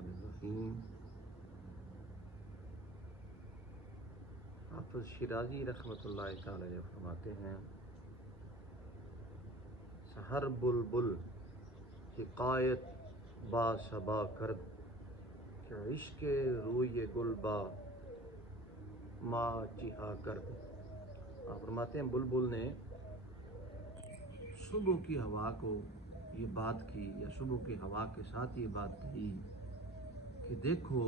बिस्मिल्लाहिर्रहमानिर्रहीम। हाफिज शिराजी रहमतुल्लाहि तआला अलैह फरमाते हैं, सहर बुलबुल हिकायत बाशबा करद क्या इश्क रूय गुलबा मा चिहा करद। आप फरमाते हैं बुलबुल ने सुबह की हवा को ये बात की, या सुबह की हवा के साथ ये बात कही कि देखो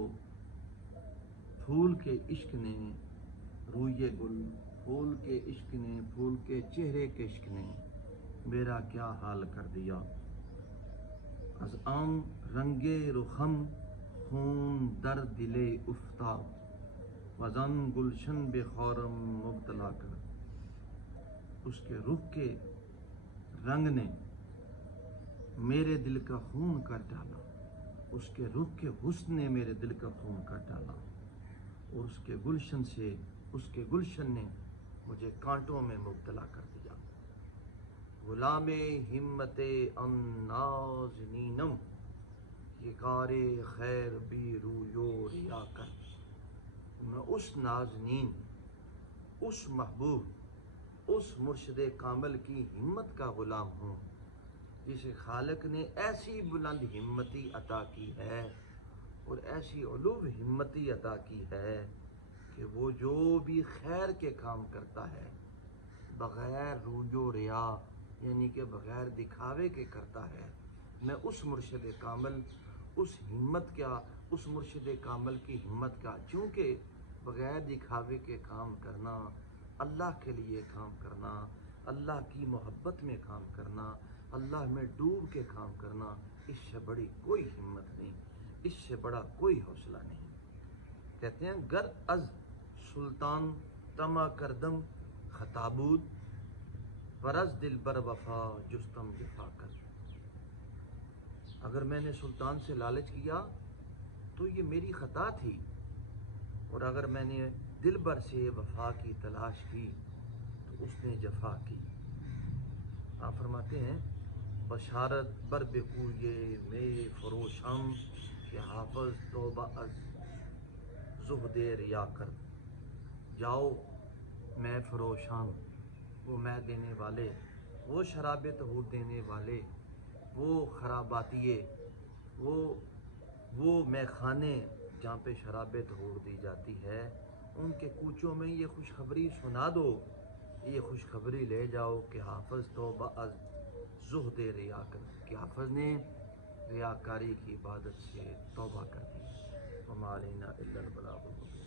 फूल के इश्क ने रूये गुल, फूल के इश्क ने, फूल के चेहरे के इश्क ने मेरा क्या हाल कर दिया। अज आम रंगे रुखम खून दर दिले उफ्ता वजन गुलशन बेखौरम मुब्तला कर। उसके रुख के रंग ने मेरे दिल का खून कर डाला, उसके रुख के हुस्न ने मेरे दिल का खून कर डाला, और उसके गुलशन ने मुझे कांटों में मुब्तला कर दिया। गुलामे हिम्मते अन्नाज़नीनम ये कारे खैर भी रूयो रिया कर। मैं उस नाज़नीन, उस महबूब, उस मुर्शिद कामिल की हिम्मत का गुलाम हूँ जिसे खालिक ने ऐसी बुलंद हिम्मती अता की है और ऐसी उलूव हिम्मती अता की है कि वो जो भी खैर के काम करता है बग़ैर रूजो रिया यानी कि बग़ैर दिखावे के करता है। मैं उस मुर्शिद कामिल, उस हिम्मत का, उस मुर्शिद कामिल की हिम्मत का, चूँकि बग़ैर दिखावे के काम करना, अल्लाह के लिए काम करना, अल्लाह की मोहब्बत में काम करना, अल्लाह में डूब के काम करना, इससे बड़ी कोई हिम्मत नहीं, इससे बड़ा कोई हौसला नहीं। कहते हैं गर अज सुल्तान तमा करदम खताबूद वरज दिल बर वफा जुस्तम जफा कर। अगर मैंने सुल्तान से लालच किया तो ये मेरी खता थी, और अगर मैंने दिल भर से वफा की तलाश की तो उसने जफा की। आप फरमाते हैं बशारत बर बेकूये में फरोशम के हाफज तौबा अज जुहदे रिया कर। जाओ मैं फरोशान, वो मैं देने वाले, वो शराब तहूर देने वाले, वो खराबातिये, वो मैं खाने जहाँ पे शराब तहूर दी जाती है, उनके कूचों में ये खुशखबरी सुना दो, ये खुशखबरी ले जाओ कि हाफज तौबा अज जुहदे रिया कर, कि हाफज ने रियाकारी की इबादत से तौबा कर दी। वमा अलैना इल्लल बलागुल मुबीन।